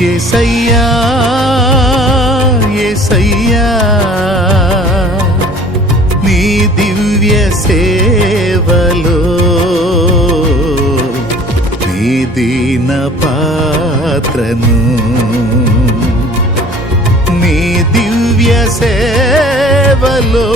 యేసయ్యా యేసయ్యా నీ దివ్య సేవలో నీ దీన పాత్రను నీ దివ్య సేవలో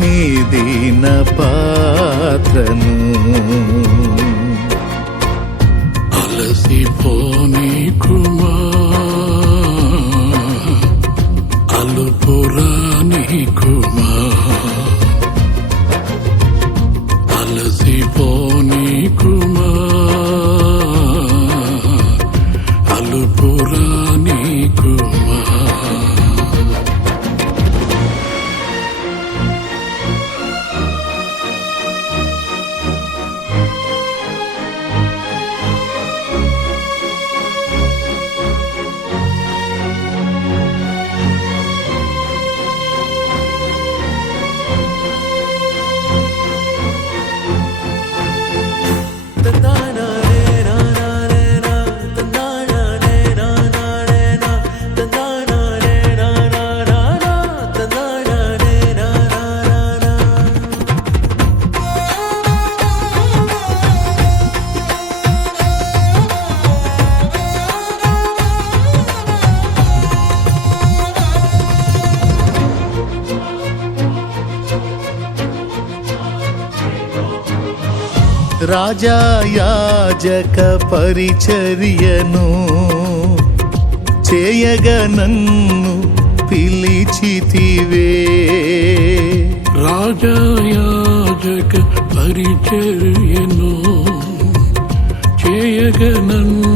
నీ దీన పాత్రను అలసిపోనీకుమా అలుపురానీకుమా అలసిపోనీకుమా అలుపురానీకుమా రాజా యాజక పరిచర్యను చేయగా నన్ను పిలిచితివే. రాజా యాజక పరిచర్యను చేయగా నన్ను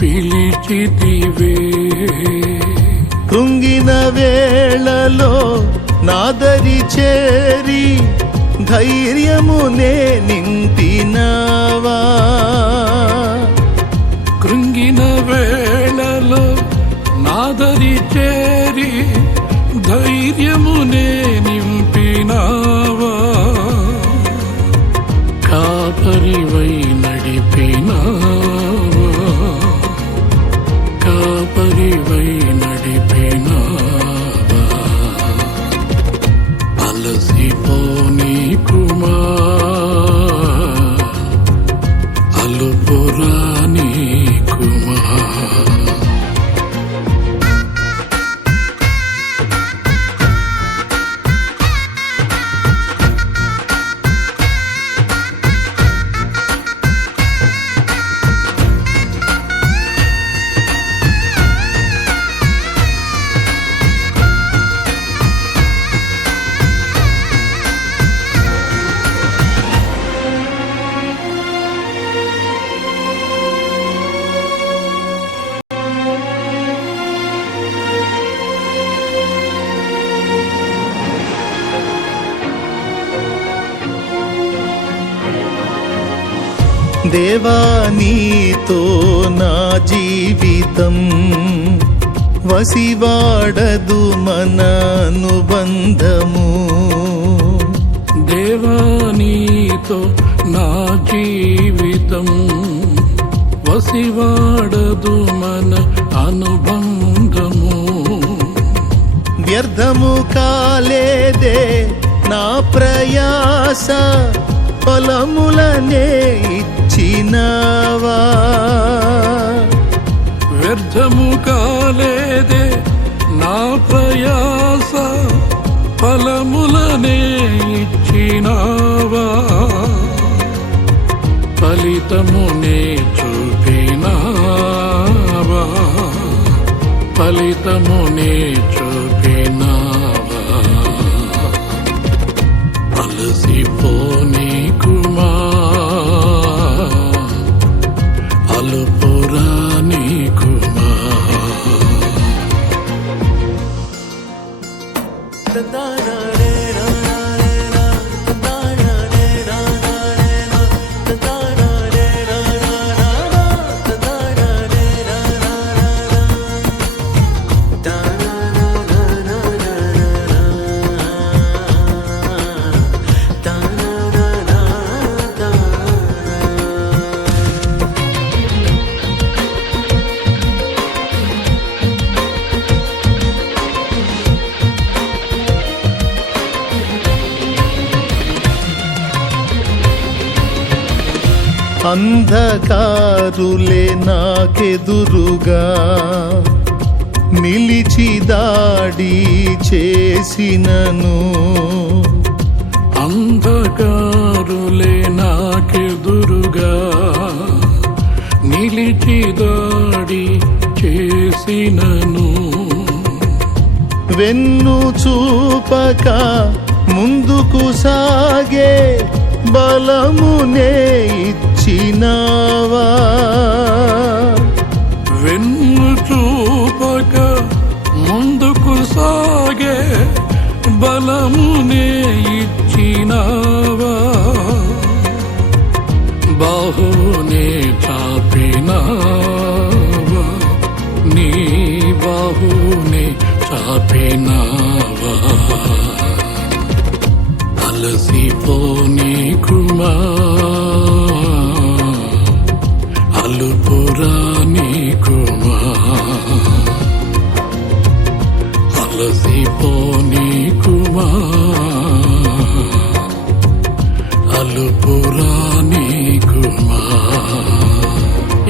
పిలిచితివే. కృంగిన వేళలో నాదరి చేరి ధైర్యమునే నింపినావా. కృంగిన వేళలో నాదరి చేరి ధైర్యమునే నింపినావా. కాపరివై నడిపినావా, కాపరివై నడిపినావా. అలసిపోనీకుమా అలుపురానీకుమా. దేవా నీతో నా జీవితం వసివాడదు మన అనుబంధము. దేవా నీతో నా జీవితం వసివాడదు మన అనుబంధము. వ్యర్థము కాలేదే నా ప్రయాస, ఫలములనే ఇచ్చినావా. వ్యర్థము కాలేదే నా ప్రయాస, ఫలములనే ఇచ్చినావా. ఫలితమునే చూపినావా, ఫలితమునే చూపినావా. అలసిపోనీకుమా అలుపురానీకుమా. అంధకారులే నాకెదురుగా నిలిచి దాడి చేసినను, అంధకారులే నాకెదురుగా నిలిచి దాడి చేసినను, వెన్ను చూపక ముందుకు సాగే బలమునే ఇచ్చినావా, వెన్ను చూపక ముందుకు సాగే బలమునే ఇచ్చినావా, బాహునే చాపినావా, నీ బాహునే చాపినావా, అలసిపోనీకుమా అలుపురానీకుమా, అలసిపోనీకుమా అలుపురానీకుమా.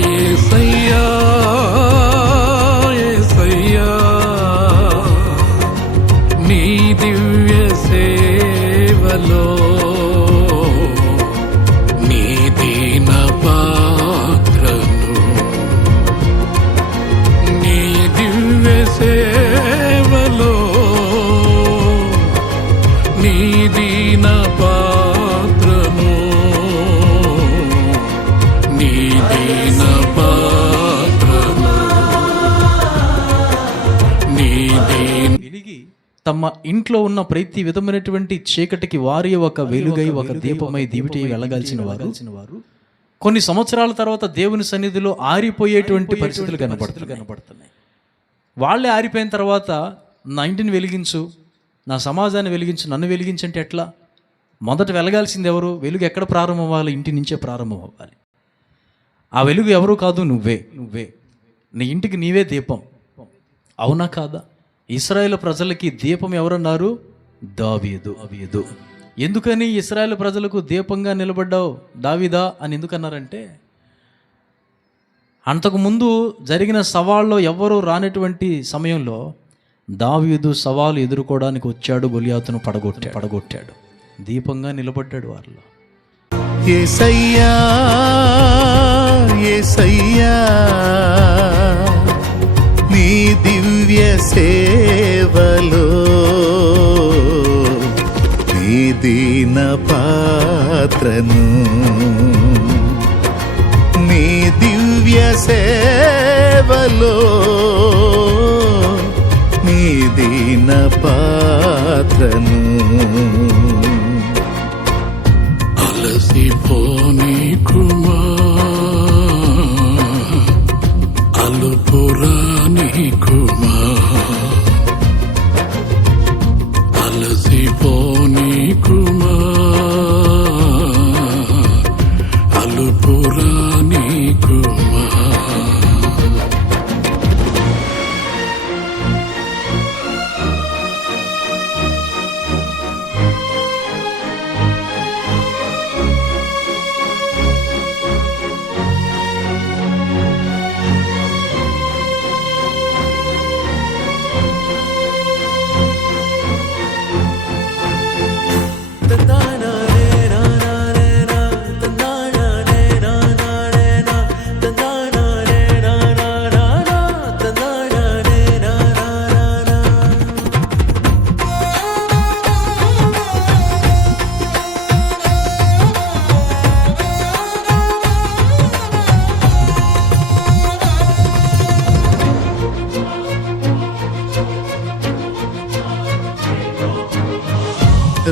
యేసయ్యా యేసయ్యా నీ దివ్య సేవలో నీ దీన పాత్రను, నీ దివ్య సేవలో నీ దీన పాత్రను, నీ దీన పాత్రను, నీ దీన వెలిగి తమ ఇంట్లో ఉన్న ప్రతి విధమైనటువంటి చీకటికి వారి ఒక వెలుగై ఒక దీపమై దీవిటి వెళ్ళగాల్సిన వారు కొన్ని సంవత్సరాల తర్వాత దేవుని సన్నిధిలో ఆరిపోయేటువంటి పరిస్థితులు కనబడుతున్నాయి. వాళ్ళే ఆరిపోయిన తర్వాత నా ఇంటిని వెలిగించు, నా సమాజాన్ని వెలిగించు, నన్ను వెలిగించంటే ఎట్లా? మొదట వెలగాల్సింది ఎవరు? వెలుగు ఎక్కడ ప్రారంభం అవ్వాలి? ఇంటి నుంచే ప్రారంభం అవ్వాలి. ఆ వెలుగు ఎవరు కాదు, నువ్వే. నీ ఇంటికి నీవే దీపం. అవునా కాదా? ఇశ్రాయేలు ప్రజలకి దీపం ఎవరన్నారు? దావీదు. ఎందుకని ఇశ్రాయేలు ప్రజలకు దీపంగా నిలబడ్డావు దావీదా అని ఎందుకన్నారంటే, అంతకుముందు జరిగిన సవాళ్ళలో ఎవ్వరూ రానటువంటి సమయంలో దావీదు సవాలు ఎదుర్కోవడానికి వచ్చాడు, గొలియాతును పడగొట్టాడు, దీపంగా నిలబడ్డాడు వారిలో. యేసయ్యా యేసయ్యా నీ దివ్య సేవలో నీ దీన పాత్రను, నీ దివ్య సేవలో నీ దీన పాత్రను, అలసిపోనీకుమా అలుపురానీకుమా, అలసిపోనీకుమా అలుపురానీకుమా.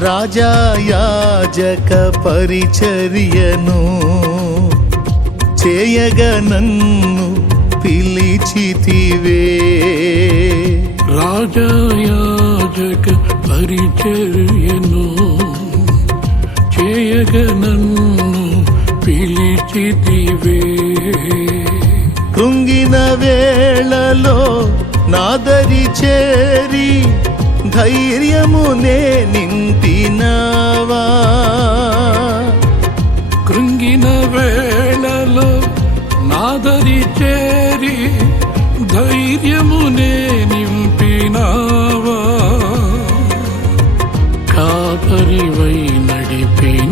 రాజా యాజక పరిచర్యను చేయగా నన్ను పిలిచితివే, రాజా యాజక పరిచర్యను చేయగా నన్ను పిలిచితివే, కృంగిన వేళలో నాదరి చేరి ధైర్యమునే నింపినావా, కృంగిన వేళ చేరి ధైర్యమునే నింపినావా కాపరివై నడిపినావా